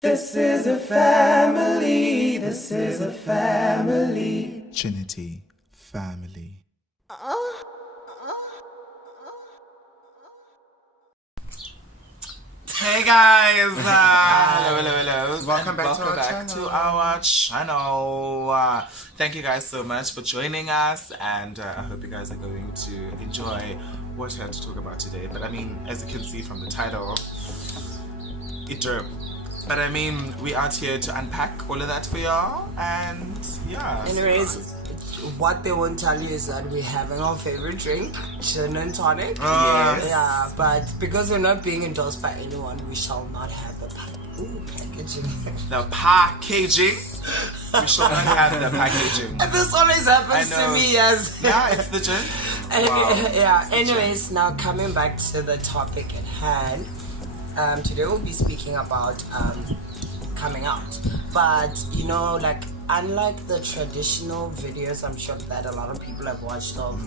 This is a family. This is a family. Trinity family. Hey guys! hello. Welcome back to our channel. Thank you guys so much for joining us, and I hope you guys are going to enjoy what we have to talk about today. But I mean, as you can see from the title, it derp. But I mean, we out here to unpack all of that for y'all, and yeah. Anyways, what they won't tell you is that we're having our favorite drink, gin and tonic. Yes. Yeah, but because we're not being endorsed by anyone, we shall not have the packaging. The packaging. We shall not have the packaging. And this always happens to me as yeah, it's the gin. Wow. Yeah. Anyways, now coming back to the topic at hand. Today we'll be speaking about coming out, but you know, like unlike the traditional videos, I'm sure that a lot of people have watched of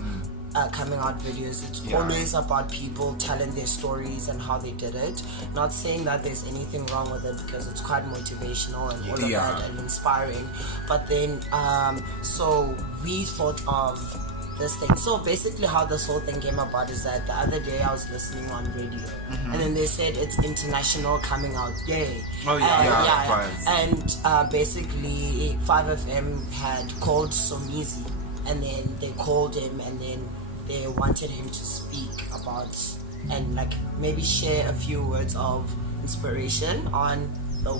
coming out videos. It's always about people telling their stories and how they did it. Not saying that there's anything wrong with it, because it's quite motivational and all of that and inspiring. But then, so we thought of this thing. So basically how this whole thing came about is that the other day I was listening on radio and then they said it's International Coming Out Day. And basically 5FM had called Somizi, and then they called him and then they wanted him to speak about and like maybe share a few words of inspiration on the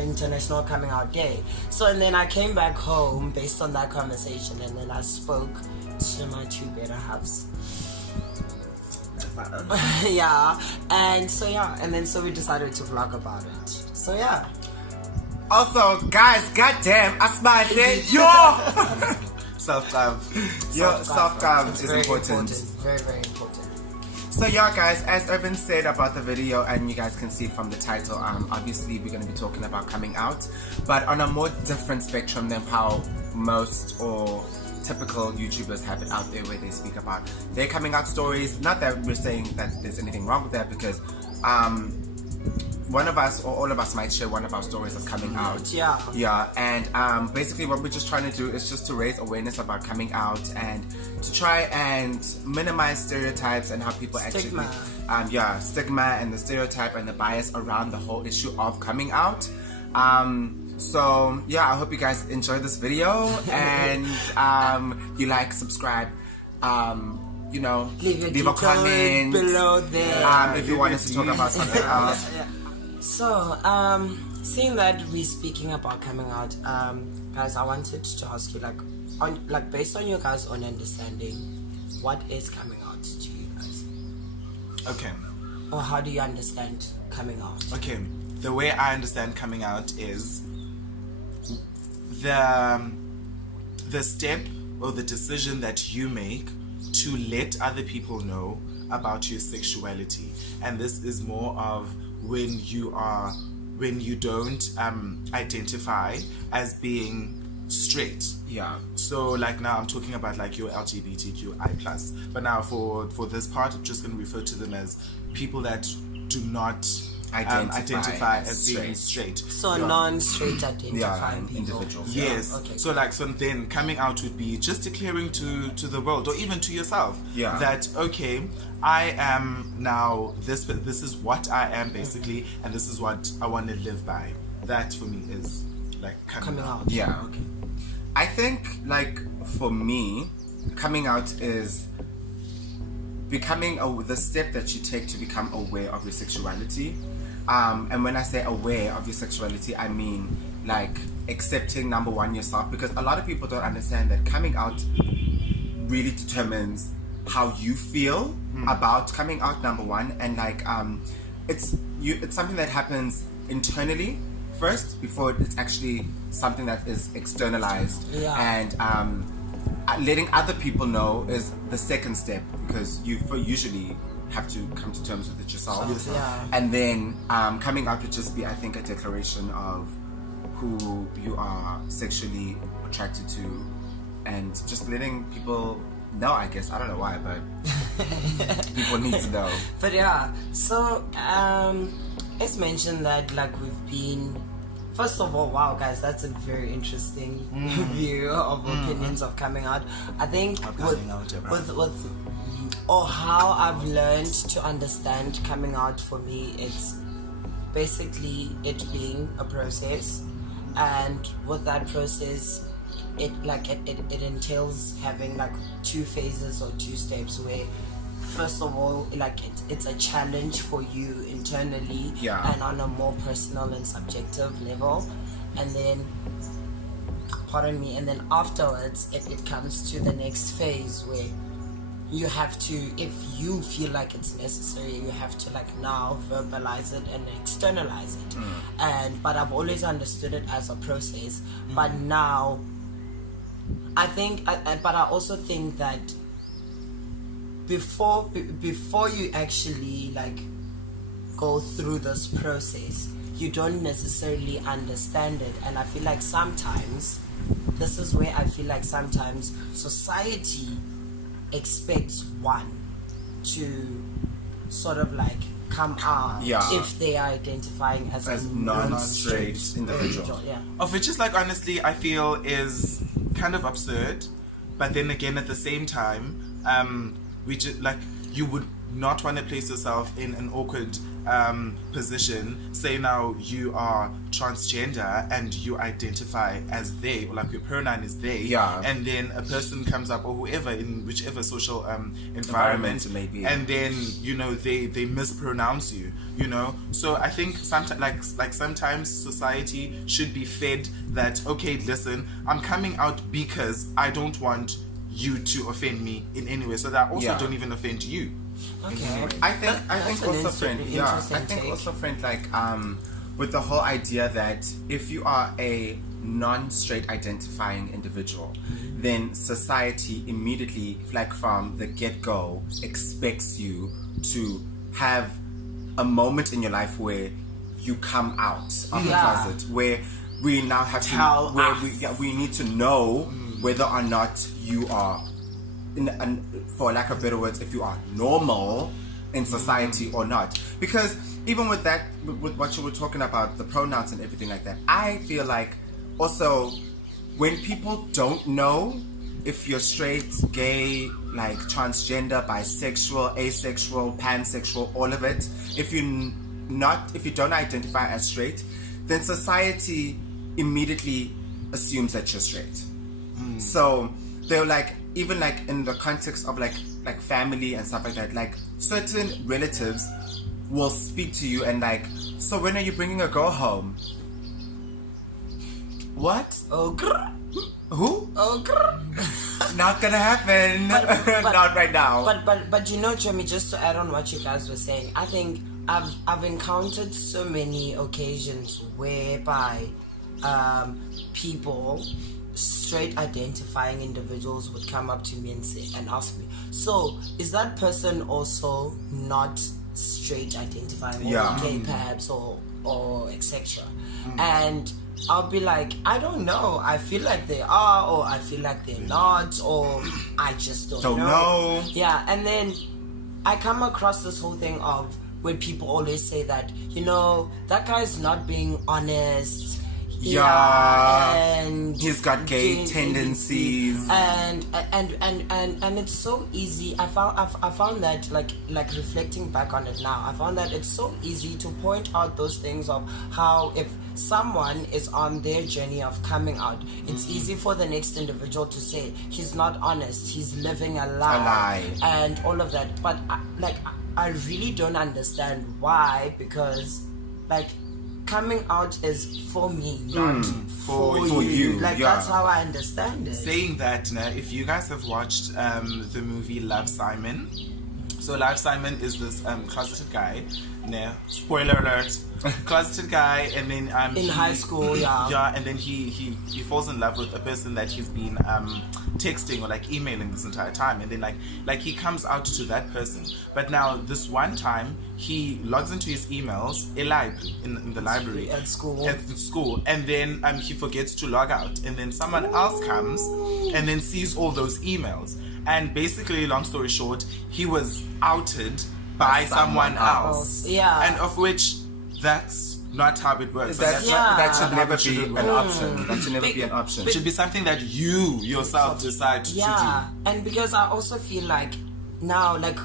International Coming Out Day. So and then I came back home based on that conversation, and then I spoke to my two better halves. And so we decided to vlog about it. So yeah. Also, guys, goddamn, I smiled it. Yo! Self-love. Self-love is very important. Very, very important. So yeah, guys, as Irvin said about the video, and you guys can see from the title, obviously we're going to be talking about coming out, but on a more different spectrum than how most or typical YouTubers have it out there, where they speak about their coming out stories. Not that we're saying that there's anything wrong with that, because one of us or all of us might share one of our stories of coming out. And basically what we're just trying to do is just to raise awareness about coming out and to try and minimize stereotypes and how people stigma and the stereotype and the bias around the whole issue of coming out. So yeah, I hope you guys enjoy this video and you like, subscribe, you know, leave a comment below there if you want us to talk about something else. So, seeing that we're speaking about coming out, guys, I wanted to ask you, based on your guys' own understanding, what is coming out to you guys? Okay. Or how do you understand coming out? Okay, the way I understand coming out is the step or the decision that you make to let other people know about your sexuality, and this is more of when you don't identify as being straight. So like now I'm talking about like your LGBTQI plus, but now for this part I'm just going to refer to them as people that do not identify as being straight. So non-straight identifying people. Individuals. Yes. Okay. So then coming out would be just declaring to the world or even to yourself that okay, I am now this is what I am basically, and this is what I want to live by. That for me is like coming out. Okay. I think like for me, coming out is becoming the step that you take to become aware of your sexuality. And when I say aware of your sexuality, I mean like accepting, number one, yourself, because a lot of people don't understand that coming out really determines how you feel about coming out, number one, and like it's something that happens internally first before it's actually something that is externalized. And letting other people know is the second step, because you usually have to come to terms with it yourself. And then coming out would just be, I think, a declaration of who you are sexually attracted to, and just letting people know, I guess. I don't know why, but people need to know. But yeah, so it's mentioned that like we've been. First of all, wow, guys, that's a very interesting view of opinions of coming out. I think with or how I've learned to understand coming out for me, it's basically it being a process, and with that process, it entails having like 2 phases or 2 steps where. First of all, like it's a challenge for you internally and on a more personal and subjective level, and then and then afterwards it comes to the next phase where you have to, if you feel like it's necessary, you have to like now verbalize it and externalize it. But I've always understood it as a process, but now I think but I also think that before you actually like go through this process, you don't necessarily understand it, and I feel like sometimes this is where I feel like sometimes society expects one to sort of like come out if they are identifying as a non-straight individual. Of which is like, honestly, I feel is kind of absurd, but then again at the same time, we just like, you would not want to place yourself in an awkward position. Say now you are transgender and you identify as they, or like your pronoun is they, and then a person comes up, or whoever in whichever social environment it may be, and then they mispronounce you, so I think sometimes like sometimes society should be fed that, okay, listen, I'm coming out because I don't want you to offend me in any way, so that I also don't even offend you. Okay. I think also, friend, like with the whole idea that if you are a non-straight identifying individual, then society immediately, like from the get-go, expects you to have a moment in your life where you come out of the closet, where we now have we need to know whether or not you are, for lack of better words, if you are normal in society or not. Because even with that, with what you were talking about, the pronouns and everything like that, I feel like also when people don't know if you're straight, gay, like transgender, bisexual, asexual, pansexual, all of it, if you don't identify as straight, then society immediately assumes that you're straight. So they're like, even like in the context of like family and stuff like that, like certain relatives will speak to you and like, so when are you bringing a girl home? What? Oh, who? Oh, not gonna happen. Not right now. But Jeremy, just to add on what you guys were saying, I think I've encountered so many occasions whereby people, straight identifying individuals, would come up to me and ask me, so is that person also not straight identifying, or gay perhaps, or etc. And I'll be like, I don't know, I feel like they are, or I feel like they're not, or I just don't know. Yeah, and then I come across this whole thing of where people always say that, that guy's not being honest. And he's got gay tendencies, and it's so easy. I found that like reflecting back on it now, I found that it's so easy to point out those things of how if someone is on their journey of coming out, it's easy for the next individual to say he's not honest, he's living a lie. And all of that. But I really don't understand why, because like coming out is for me, not for you. Like that's how I understand it. Saying that, if you guys have watched the movie Love, Simon. So Love, Simon is this closeted guy. Spoiler alert. Closeted guy, and then in high school, and then he falls in love with a person that he's been texting or like emailing this entire time, and then like he comes out to that person. But now this one time he logs into his emails in the library at school, and then he forgets to log out, and then someone else comes and then sees all those emails, and basically, long story short, he was outed by someone else. Yeah. And of which, that's not how it works. That should never be shouldn't an work. option. That should never be an option. It should be something that you yourself decide to do. And because I also feel like now, like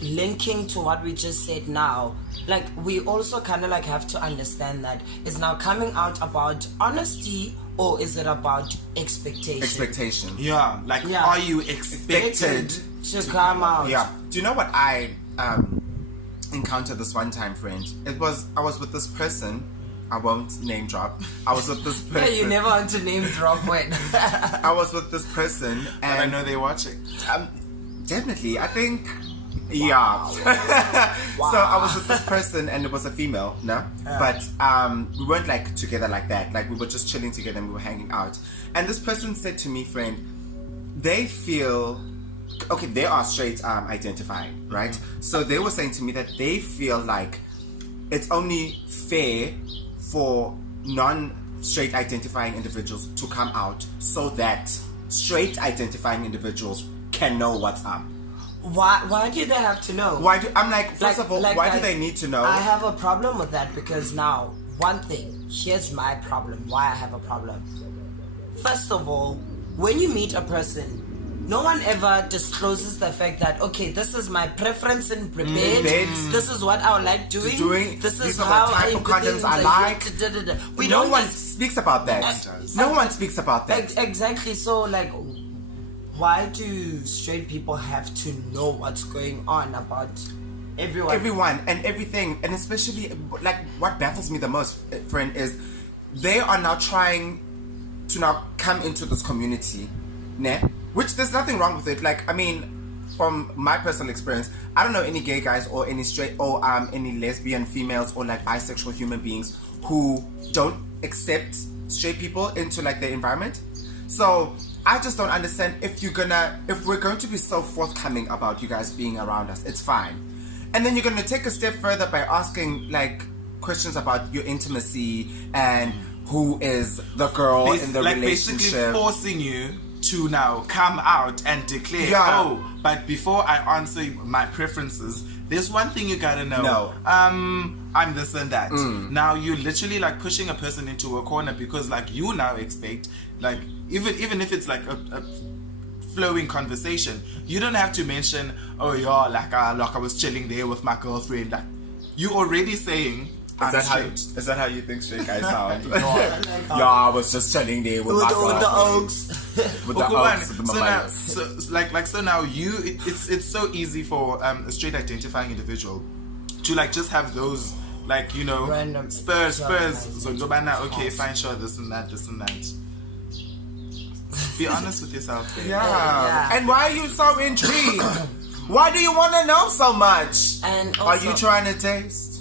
linking to what we just said now, like we also kind of like have to understand that is now coming out about honesty or is it about expectation? Yeah, like are you expected to come out? Yeah. Do you know what I encountered this one time, friend? I was with this person. I won't name drop. I was with this person. Yeah, you never want to name drop when. I was with this person, and I know they're watching. Definitely, I think. Yeah. So I was with this person, and it was a female, no? But we weren't like together like that. Like we were just chilling together and we were hanging out. And this person said to me, friend, they feel. Okay, they are straight identifying, right? Mm-hmm. So they were saying to me that they feel like it's only fair for non-straight identifying individuals to come out so that straight identifying individuals can know what's up. Why do they have to know? I'm like, first of all, why do they need to know? I have a problem with that because now, one thing, here's my problem, why I have a problem. First of all, when you meet a person, no one ever discloses the fact that, okay, this is my preference in prepared. This is what I like doing. This is how the type of condoms I like. No one speaks about that. No one speaks about that. Exactly. So, like, why do straight people have to know what's going on about everyone and everything? And especially, like, what baffles me the most, friend, is they are now trying to now come into this community, ne? Which there's nothing wrong with it. Like, I mean, from my personal experience, I don't know any gay guys or any straight or any lesbian females or like bisexual human beings who don't accept straight people into like their environment. So I just don't understand if we're going to be so forthcoming about you guys being around us, it's fine. And then you're going to take a step further by asking like questions about your intimacy and who is the girl in the like relationship. Basically forcing you to now come out and declare, but before I answer my preferences, there's one thing you gotta know. No. I'm this and that. Now you're literally like pushing a person into a corner because like you now expect, like even if it's like a flowing conversation, you don't have to mention, oh yeah, like I was chilling there with my girlfriend. Like you already saying, is that how you think straight guys sound? I was just chilling there with my girlfriend. With the oaks. With the oaks, with the so now it's so easy for a straight identifying individual to like just have those like, you know, random spurs. So okay, fine, sure, this and that. Be honest with yourself, babe. Yeah. And why are you so intrigued? Why do you want to know so much? And also, are you trying to taste?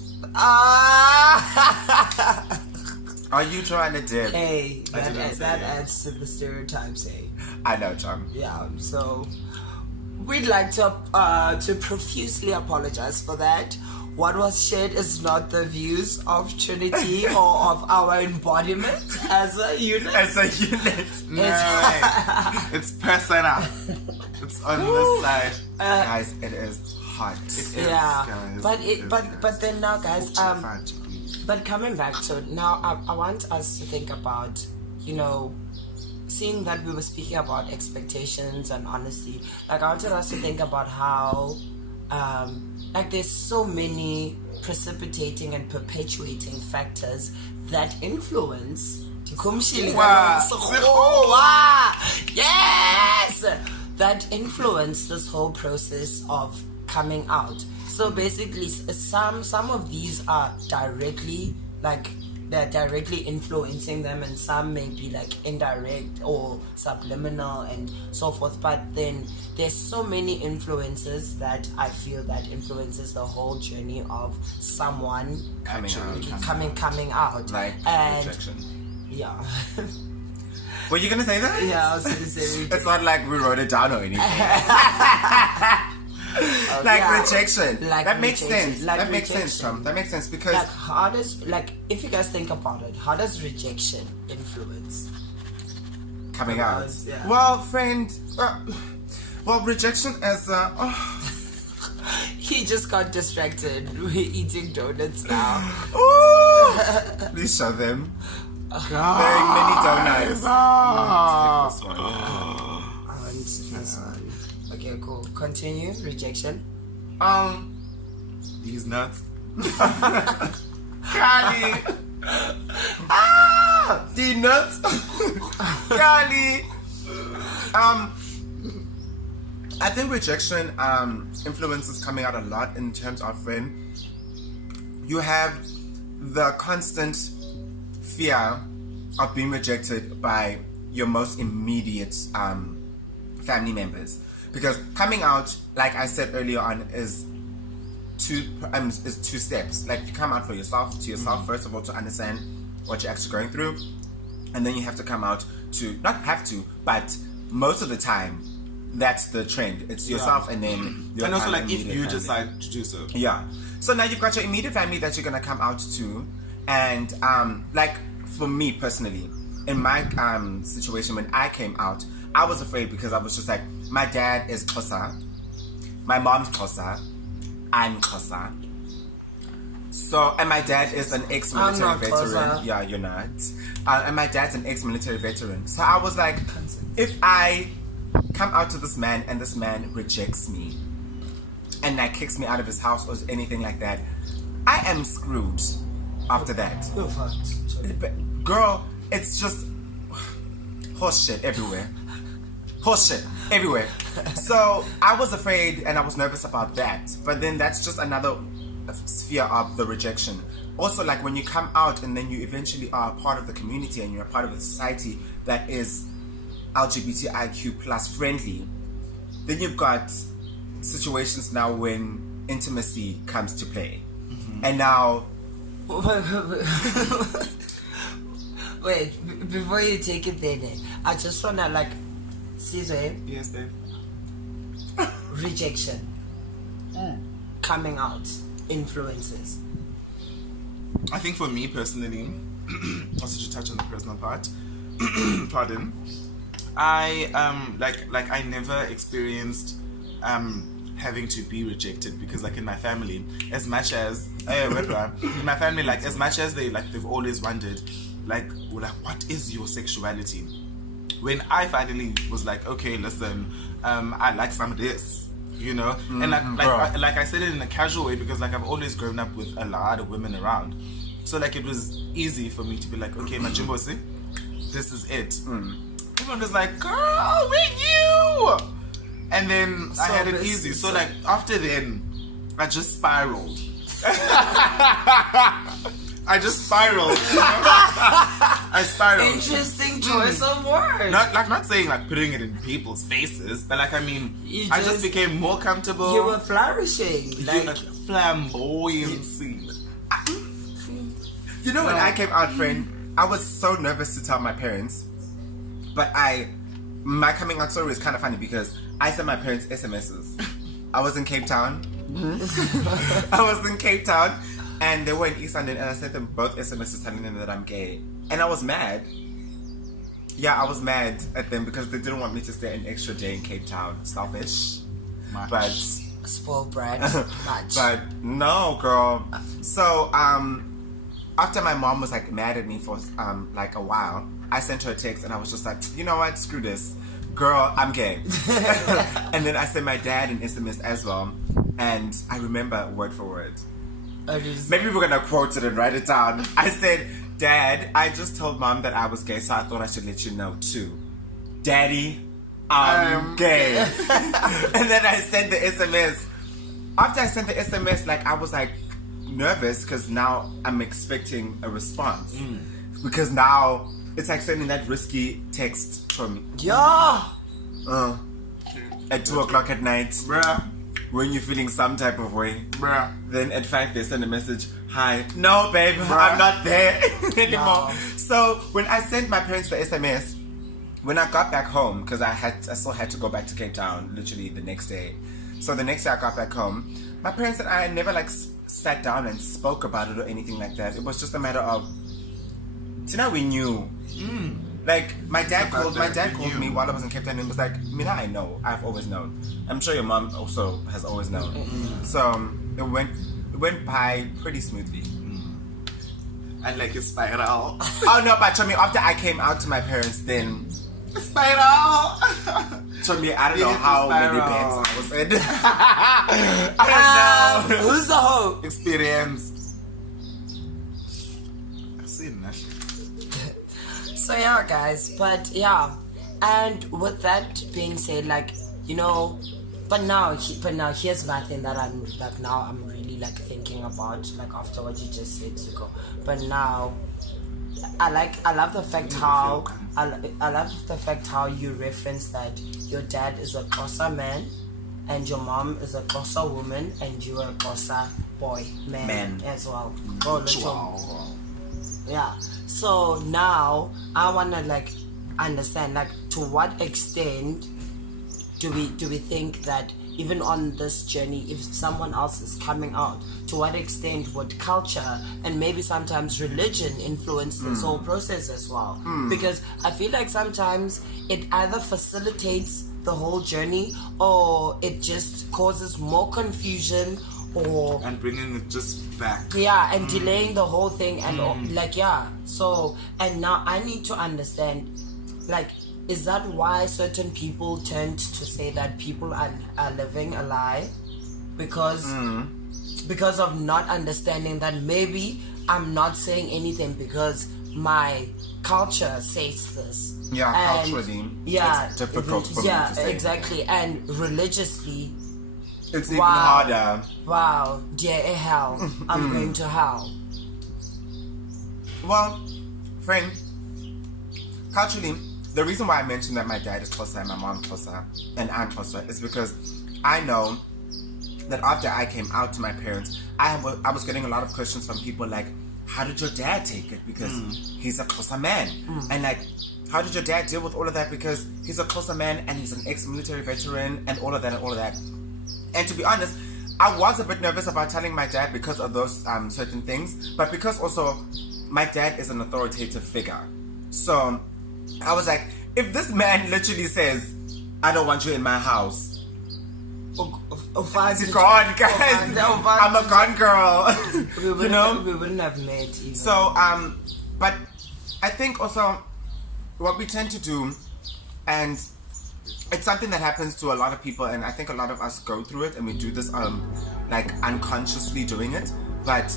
Are you trying to dip? Hey, that adds to the stereotypes, hey. I know, John. Yeah, so we'd like to profusely apologize for that. What was shared is not the views of Trinity or of our embodiment as a unit. No, it's personal. It's on this side. Guys, it is hot. It is, yeah, guys. but then now, guys, but coming back to now, I want us to think about, you know, seeing that we were speaking about expectations and honesty. Like, I wanted us to think about how, like, there's so many precipitating and perpetuating factors that influence. Yes, that influence this whole process of coming out. So basically, some of these are directly, like, they're directly influencing them, and some may be like indirect or subliminal and so forth. But then there's so many influences that I feel that influences the whole journey of someone coming out. Like and rejection. Yeah. Were you gonna say that? Yeah, I was gonna say it's not like we wrote it down or anything. Rejection. That makes sense. That makes sense, Tom. That makes sense because if you guys think about it, how does rejection influence coming out? Yeah. Well, friend, rejection as He just got distracted. We're eating donuts now. Ooh, please show them. Very many donuts. Ah. Take this one. I want this one. Okay, cool. Continue. Rejection. These nuts. Kali. The nuts. Kali. I think rejection influences coming out a lot in terms of when you have the constant fear of being rejected by your most immediate family members. Because coming out, like I said earlier on, is two steps. Like you come out for yourself, to yourself first of all, to understand what you're actually going through, and then you have to come out to, not have to, but most of the time that's the trend. It's yourself and then your and also like if you immediate family. decide to do so. Yeah. So now you've got your immediate family that you're gonna come out to, and like for me personally, in my situation when I came out, I was afraid because I was just like, my dad is Xhosa, my mom's Xhosa, I'm Xhosa. So, and my dad is an ex-military I'm not veteran. Xhosa. Yeah, you're not. And my dad's an ex-military veteran. So I was like, if I come out to this man and this man rejects me and like kicks me out of his house or anything like that, I am screwed after that. You're fucked. But, girl, it's just horse shit everywhere. Horse shit everywhere. So I was afraid and I was nervous about that. But then that's just another sphere of the rejection. Also, like when you come out and then you eventually are a part of the community and you're a part of a society that is LGBTIQ plus friendly, then you've got situations now when intimacy comes to play. And now Wait, before you take it there, I just wanna like, Caesar, Yes, babe. rejection, coming out, influences. I think for me personally, also to touch on the personal part, pardon, I like I never experienced having to be rejected because like in my family, as much as in my family, like as much as they've always wondered like what is your sexuality. When I finally was like, okay, listen, I like some of this, you know, and like I said it in a casual way because like I've always grown up with a lot of women around, so like it was easy for me to be like, okay, Majimbo, see, this is it. Everyone was like, girl, we knew, and then I had it easy. So like after then, I just spiraled. I just spiraled. I spiraled. Interesting choice of words. Not saying like putting it in people's faces, but like I mean, I just became more comfortable. You were flourishing. Like flamboyancy. you know when I came out, friend, I was so nervous to tell my parents. But my coming out story is kind of funny because I sent my parents SMSs. I was in Cape Town. And they were in East London, and I sent them both SMSs telling them that I'm gay. And I was mad. Yeah, I was mad at them because they didn't want me to stay an extra day in Cape Town. Selfish. Much. But Spoiled brat. Much. but no, girl. So after my mom was like mad at me for like a while, I sent her a text and I was just like, you know what, screw this, girl, I'm gay. And then I sent my dad an SMS as well, and I remember word for word. Maybe we're gonna quote it and write it down. I said, Dad, I just told Mom that I was gay, so I thought I should let you know too. Daddy, I'm gay. And then I sent the SMS. After I sent the SMS, like I was like nervous because now I'm expecting a response. Because now it's like sending that risky text from Yeah. At 2:00 at night. Bruh. When you're feeling some type of way, Bruh. then at 5 they send a message, hi, no babe, I'm not there anymore. So when I sent my parents the SMS, when I got back home, because I still had to go back to Cape Town literally the next day. So the next day I got back home, my parents and I never like sat down and spoke about it or anything like that. It was just a matter of, we knew. Like my dad about called that me you. while I was in Cape Town and was like, Mina, I know. I've always known. I'm sure your mom also has always known. So it went by pretty smoothly. And like a spiral. Oh no, but to me, after I came out to my parents, then Spiral! to me, I don't You know hit the how many spiral. beds I was in. I don't know. Who's the hoe? Experience. I've seen that. So yeah, guys, but yeah, and with that being said, like, you know, but now here's my thing that I'm like, now I'm really like thinking about, like, after what you just said, Zuko. But now I love the fact how I love the fact how you reference that your dad is a Xhosa man and your mom is a Xhosa woman and you are a Xhosa boy man as well. Oh, Wow. yeah. So now I wanna like understand, like, to what extent do we think that even on this journey, if someone else is coming out, to what extent would culture and maybe sometimes religion influence this whole process as well? Because I feel like sometimes it either facilitates the whole journey or it just causes more confusion or And bringing it just back. and delaying the whole thing and so, and now I need to understand, like, is that why certain people tend to say that people are living a lie because of not understanding that maybe I'm not saying anything because my culture says this. Yeah, And- culturally, yeah, it's difficult for me to say exactly, and religiously, It's even Wow. harder. wow, dear hell, I'm going to hell. Well, friend, culturally, the reason why I mentioned that my dad is Xhosa and my mom Xhosa and I'm Xhosa is because I know that after I came out to my parents, I was getting a lot of questions from people like, how did your dad take it? Because he's a Xhosa man. And like, how did your dad deal with all of that? Because he's a Xhosa man and he's an ex-military veteran and all of that and all of that. And to be honest, I was a bit nervous about telling my dad because of those certain things, but because also my dad is an authoritative figure. So I was like, if this man literally says, I don't want you in my house, He's gone, guys. I'm a gone girl. You know? we wouldn't have met even. So, but I think also what we tend to do, and it's something that happens to a lot of people, and I think a lot of us go through it, and we do this like unconsciously doing it, but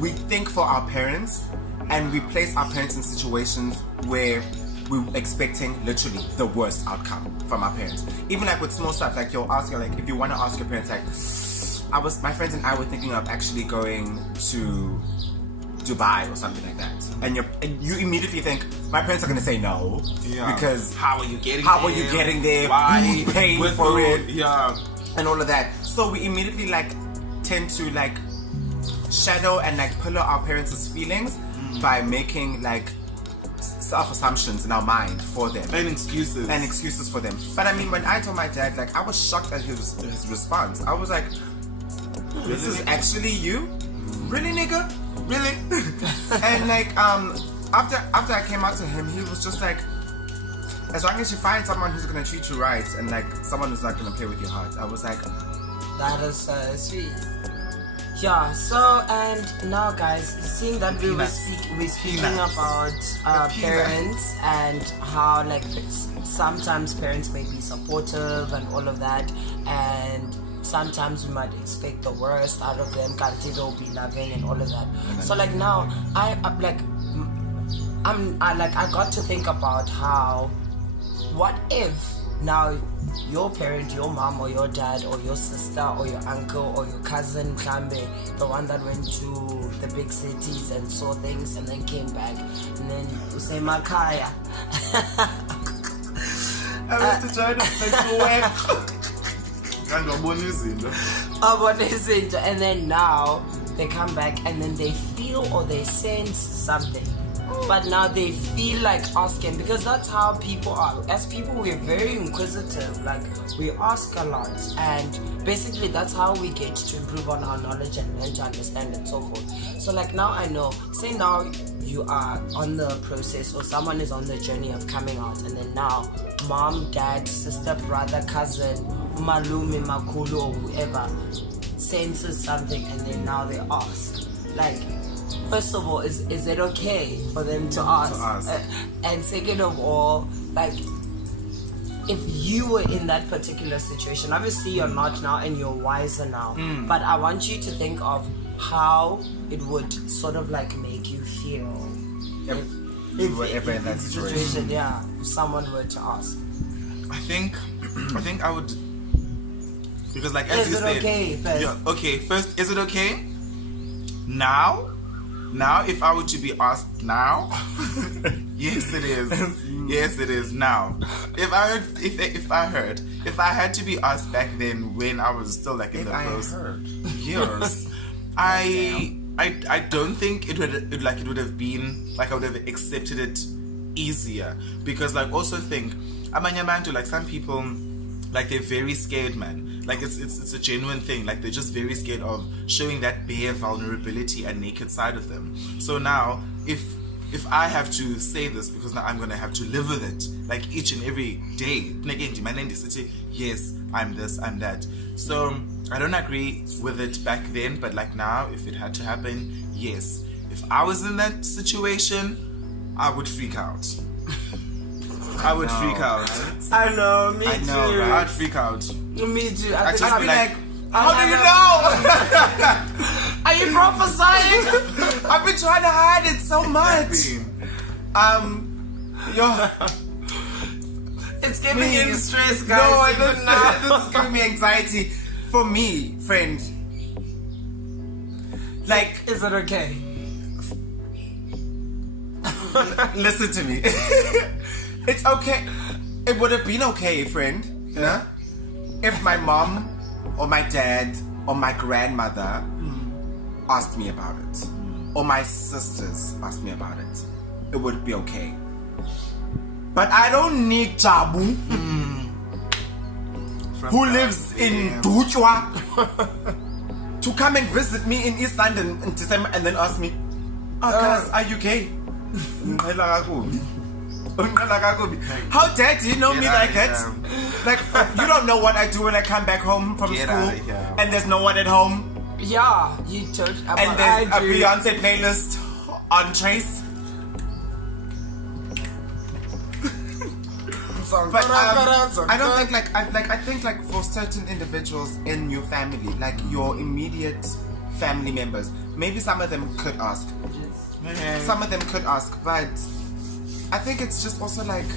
we think for our parents, and we place our parents in situations where we're expecting literally the worst outcome from our parents. Even like with small stuff, like you'll ask, like if you want to ask your parents, like my friends and I were thinking of actually going to Dubai or something like that, and you immediately think my parents are going to say no, because how are you getting there? Why? Who's paying With for who? it? Yeah. And all of that. So we immediately like tend to like shadow and like pillow our parents' feelings by making like self-assumptions in our mind for them And excuses for them. But I mean, when I told my dad, like, I was shocked at his response. I was like, this is actually you? Really, nigga? Really? And like after I came out to him, he was just like, as long as you find someone who's gonna treat you right and like someone who's not gonna play with your heart. I was like, that is so sweet. Yeah, so, and now guys, seeing that we're speaking about parents and how like sometimes parents may be supportive and all of that, and sometimes we might expect the worst out of them, can't they'll be loving and all of that. So like now I got to think about how, what if now your parent, your mom or your dad or your sister or your uncle or your cousin Klambe, the one that went to the big cities and saw things and then came back, and then you say Makaya. I went to China for work. And then now they come back and then they feel or they sense something but now they feel like asking, because that's how people are. As people, we're very inquisitive. Like, we ask a lot, and basically that's how we get to improve on our knowledge and learn to understand and so forth. So like now I know, say now you are on the process, or someone is on the journey of coming out, and then now mom, dad, sister, brother, cousin, malume, makulu, or whoever senses something, and then now they ask, like, first of all, is it okay for them to ask? And second of all, like, if you were in that particular situation, obviously you're not now and you're wiser now, but I want you to think of how it would sort of like make you feel if you were ever in that situation. Yeah, if someone were to ask. I think I would, because like as you said, okay first? Yeah, okay, first, is it okay? Now, if I were to be asked now, yes it is. Yes it is now. If I had to be asked back then when I was still like in the process, years, I don't think it would have been like I would have accepted it easier, because like also think amanyabantu, like some people, like they're very scared, man. Like it's a genuine thing. Like they're just very scared of showing that bare vulnerability and naked side of them. So now if I have to say this, because now I'm gonna have to live with it, like each and every day. Yes, I'm this, I'm that. So I don't agree with it back then, but like now, if it had to happen, yes. If I was in that situation, I would freak out. I would freak out. I know, me too. Right? I'd freak out. Me too. I'd just be like, how do you know? Are you prophesying? I've been trying to hide it so much. It's giving him stress, guys. No, this is giving me anxiety. For me, friend, like, is it okay? Listen to me. It's okay. It would have been okay, friend, yeah? If my mom or my dad or my grandmother asked me about it, or my sisters asked me about it. It would be okay. But I don't need Jabu, who lives in Dutchwa, to come and visit me in East London in December and then ask me, guys, are you gay? How dare do you know me like that? Like, you don't know what I do when I come back home from school and there's no one at home. Yeah, you told. And there's a Beyonce playlist on Trace. But I don't think I think for certain individuals in your family, like your immediate family members, maybe some of them could ask. Some of them could ask, but I think it's just also like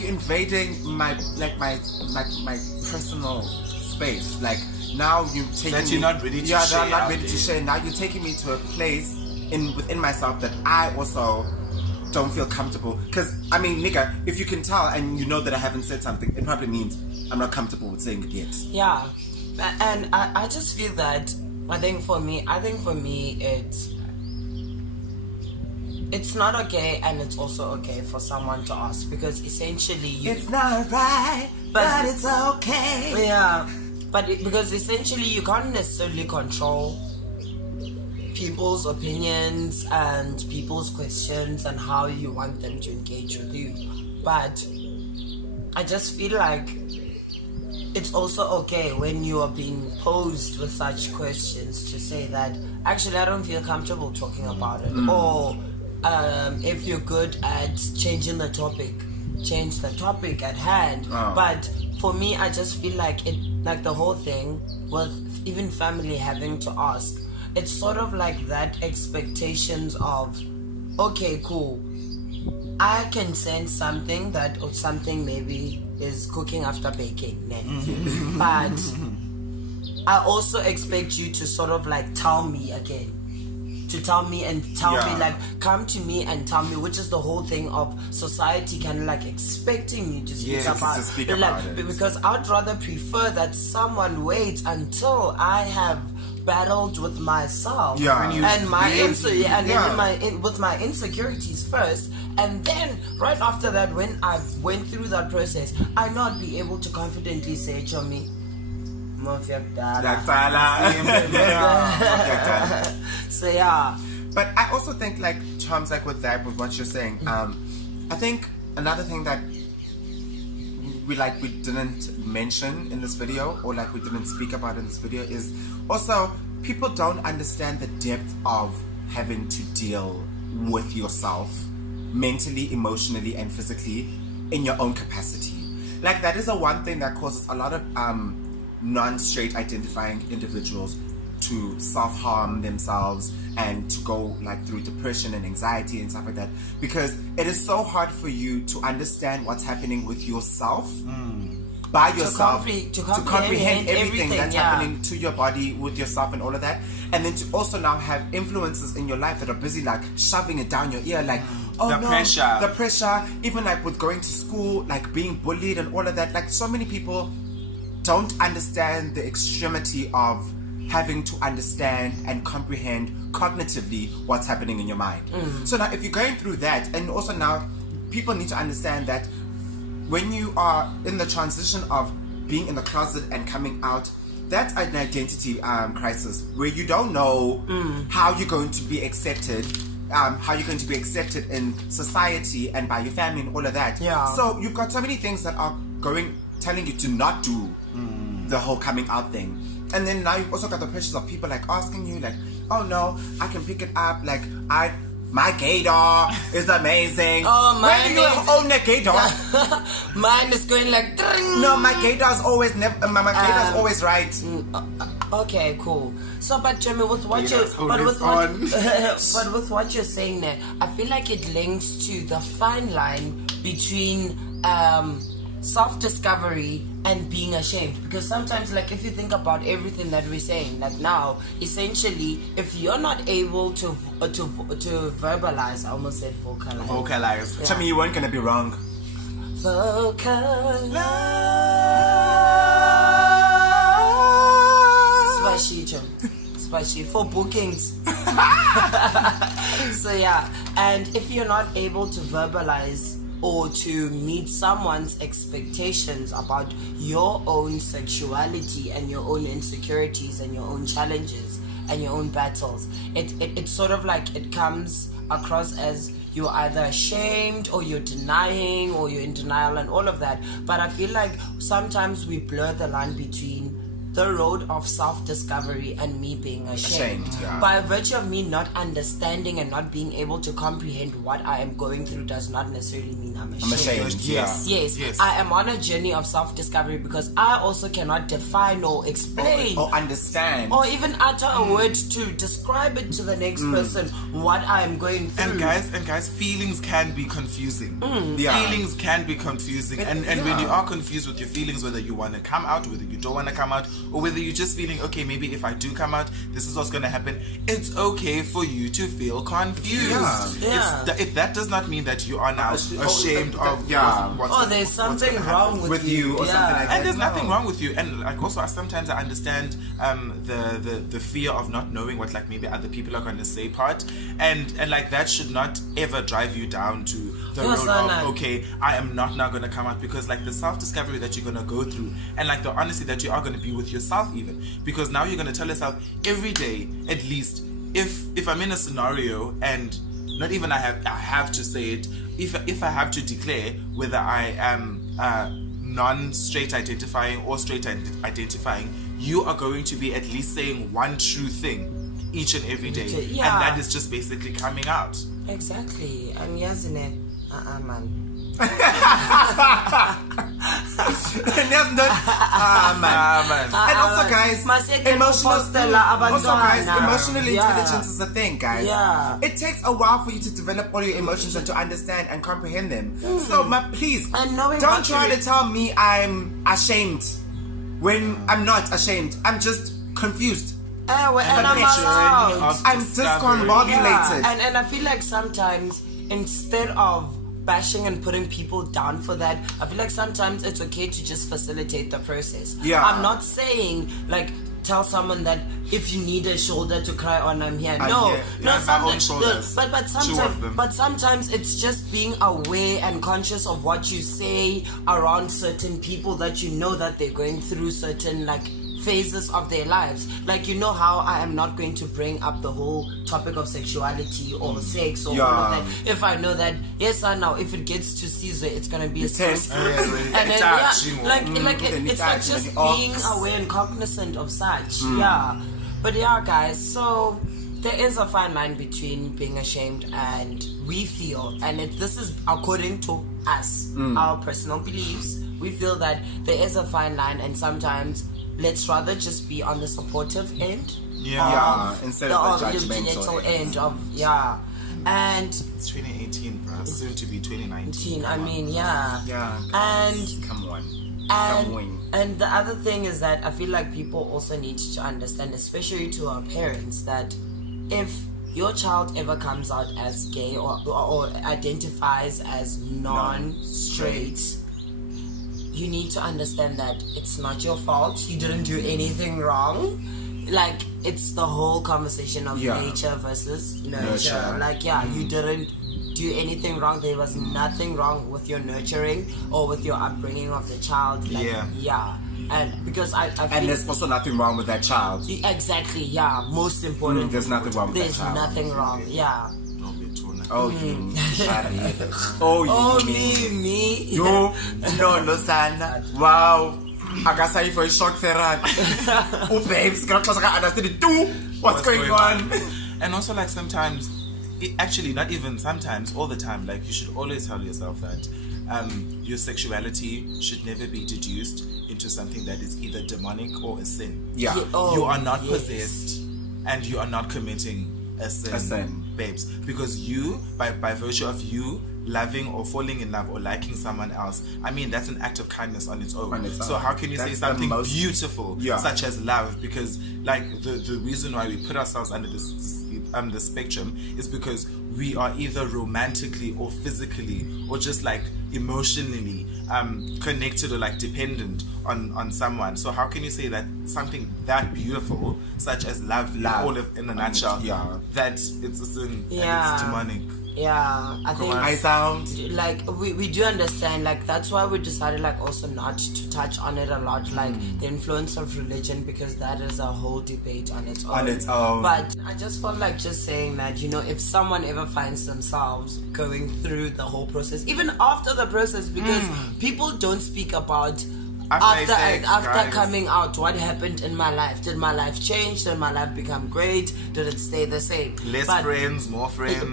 you're invading my personal space. Like now you taking that you're not ready to share. Yeah, I'm not ready to share. Now you're taking me to a place within myself that I also don't feel comfortable. Because I mean, nigga, if you can tell and you know that I haven't said something, it probably means I'm not comfortable with saying it yet. Yeah, and I just feel that I think for me it's not okay, and it's also okay for someone to ask, because essentially it's not right, but it's okay. Yeah, because essentially you can't necessarily control people's opinions and people's questions and how you want them to engage with you. But I just feel like it's also okay when you are being posed with such questions to say that actually I don't feel comfortable talking about it, or if you're good at changing the topic, change the topic at hand. But for me, I just feel like the whole thing with even family having to ask, it's sort of like that expectations of, okay, cool, I can sense something or something maybe is cooking after baking, but I also expect you to sort of like tell me again. To tell me and tell me, like, come to me and tell me, which is the whole thing of society kind of like expecting you to speak about it. Because I'd rather prefer that someone waits until I have battled with myself Yeah. and my Yeah. with my insecurities first, and then right after that, when I went through that process, I not be able to confidently say, "Chomi, so yeah." But I also think, like, Charms, like with that, with what you're saying, I think another thing that we didn't mention in this video, or like we didn't speak about in this video, is also people don't understand the depth of having to deal with yourself mentally, emotionally, and physically in your own capacity. Like, that is the one thing that causes a lot of non-straight identifying individuals to self-harm themselves and to go like through depression and anxiety and stuff like that, because it is so hard for you to understand what's happening with yourself by yourself, to comprehend everything that's happening to your body, with yourself and all of that, and then to also now have influences in your life that are busy like shoving it down your ear, like the pressure, even like with going to school, like being bullied and all of that. Like, so many people don't understand the extremity of having to understand and comprehend cognitively what's happening in your mind. So now if you're going through that, and also now people need to understand that when you are in the transition of being in the closet and coming out, that's an identity crisis where you don't know how you're going to be accepted, how you're going to be accepted in society and by your family and all of that. So you've got so many things that are telling you to not do the whole coming out thing. And then now you've also got the pressures of people like asking you like, oh no, I can pick it up, like my gaydar is amazing. Oh, where do you own a gaydar? Mine is going like dring. No, my gaydar's always my gaydar's always right. Okay, cool. So, but Jimmy, with what with what you're saying there, I feel like it links to the fine line between self-discovery and being ashamed, because sometimes, like, if you think about everything that we're saying, like now, essentially, if you're not able to verbalize, I almost said vocalize. Tell me you weren't gonna be wrong. Vocalize. Spicy for bookings. So yeah, and if you're not able to verbalize or to meet someone's expectations about your own sexuality and your own insecurities and your own challenges and your own battles, it's sort of like it comes across as you're either ashamed or you're denying or you're in denial and all of that. But I feel like sometimes we blur the line between the road of self-discovery and me being ashamed. By virtue of me not understanding and not being able to comprehend what I am going through does not necessarily mean I'm ashamed. Yes. I am on a journey of self-discovery because I also cannot define or explain or understand or even utter a word to describe it to the next person what I am going through. And guys, feelings can be confusing. Feelings can be confusing, and when you are confused with your feelings, whether you want to come out, whether you don't want to come out, or whether you're just feeling, okay, maybe if I do come out, this is what's going to happen. It's okay for you to feel confused. If that does not mean that you are now ashamed of there's something wrong with you or something like that. And there's nothing wrong with you. And like also, sometimes I understand the fear of not knowing what like maybe other people are going to say part, and like that should not ever drive you down to the road of, okay, I am not now going to come out, because like the self-discovery that you're going to go through and like the honesty that you are going to be with yourself, even because now you're going to tell yourself every day, at least if I'm in a scenario and not even I have to say it, if I have to declare whether I am non-straight identifying or straight identifying, you are going to be at least saying one true thing each and every day, and that is just basically coming out. Exactly. I'm using it. Man. Man. And also, guys, emotional intelligence is a thing, guys. It takes a while for you to develop all your emotions and to understand and comprehend them. So, please, don't try to tell me I'm ashamed when I'm not ashamed. I'm just confused. I'm discombobulated. And I feel like sometimes, instead of bashing and putting people down for that, I feel like sometimes it's okay to just facilitate the process. I'm not saying like tell someone that if you need a shoulder to cry on, I'm here. I'm No, here. no, Yeah, my own shoulders. but Two of them. sometimes it's just being aware and conscious of what you say around certain people that you know that they're going through certain like phases of their lives. Like, you know how I am not going to bring up the whole topic of sexuality or sex or all of that if I know that, yes, I know if it gets to Caesar, it's gonna be a stress. And then, it's like just being aware and cognizant of such. Yeah, but yeah, guys, so there is a fine line between being ashamed and we feel, and this is according to us, our personal beliefs. We feel that there is a fine line, and sometimes let's rather just be on the supportive end. Instead of the judgmental end of and it's 2018, bro. Soon to be 2019. I mean, and come on. And the other thing is that I feel like people also need to understand, especially to our parents, that if your child ever comes out as gay or identifies as non-straight, you need to understand that it's not your fault. You didn't do anything wrong. Like, it's the whole conversation of nature versus nurture. Like, you didn't do anything wrong. There was nothing wrong with your nurturing or with your upbringing of the child. Like, and because I feel, and there's also nothing wrong with that child. Exactly. Most important. There's nothing wrong with that child. There's nothing wrong. Oh, you. Oh, me. You. No, Sana. Wow. I got say for a shock therapy. Oh, babes, I understand too. What's going on? And also, like, sometimes, actually, not even sometimes, all the time, like, you should always tell yourself that your sexuality should never be deduced into something that is either demonic or a sin. You are not possessed, and you are not committing a sin, babes, because you, by virtue of you loving or falling in love or liking someone else, I mean, that's an act of kindness on its own. So how can you say something beautiful such as love? Because, like, the reason why we put ourselves under the spectrum is because we are either romantically or physically or just like emotionally connected or like dependent on someone. So how can you say that something that beautiful such as love all in a nutshell that it's a sin and it's demonic? I think I sound like we do understand, like that's why we decided like also not to touch on it a lot, like the influence of religion, because that is a whole debate on its own. But I just felt like just saying that, you know, if someone ever finds themselves going through the whole process, even after the process, because people don't speak about after coming out, what happened in my life. Did my life change? Did my life become great? Did it stay the same? Friends, more friends.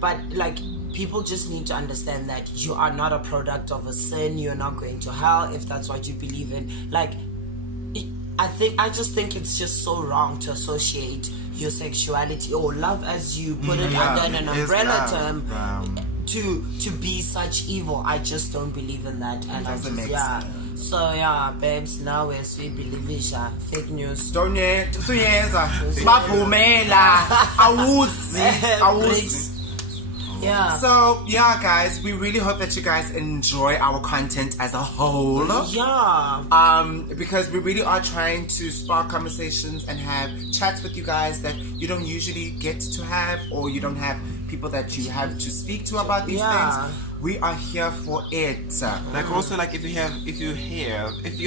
But like, people just need to understand that you are not a product of a sin. You're not going to hell if that's what you believe in. Like, I just think it's just so wrong to associate your sexuality or love, as you put it, under an umbrella term, to be such evil. I just don't believe in that, and doesn't make sense. So babes, now we're sweet believers, fake news. Don't you? Awuzi. So guys, we really hope that you guys enjoy our content as a whole. Because we really are trying to spark conversations and have chats with you guys that you don't usually get to have, or you don't have people that you have to speak to about these things. We are here for it. Like, also, like, if you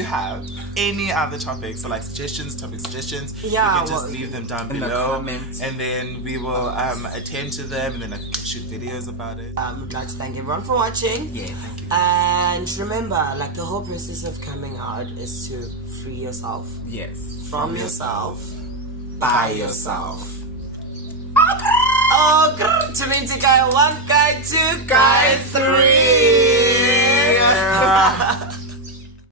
have any other topics, so like topic suggestions, you can just leave them down below, and then we will attend to them, and then I can shoot videos about it. We'd like to thank everyone for watching. Thank you. And remember, like, the whole process of coming out is to free yourself. Yes. From yourself. By yourself. Trinity guy 1, guy 2, guy 3.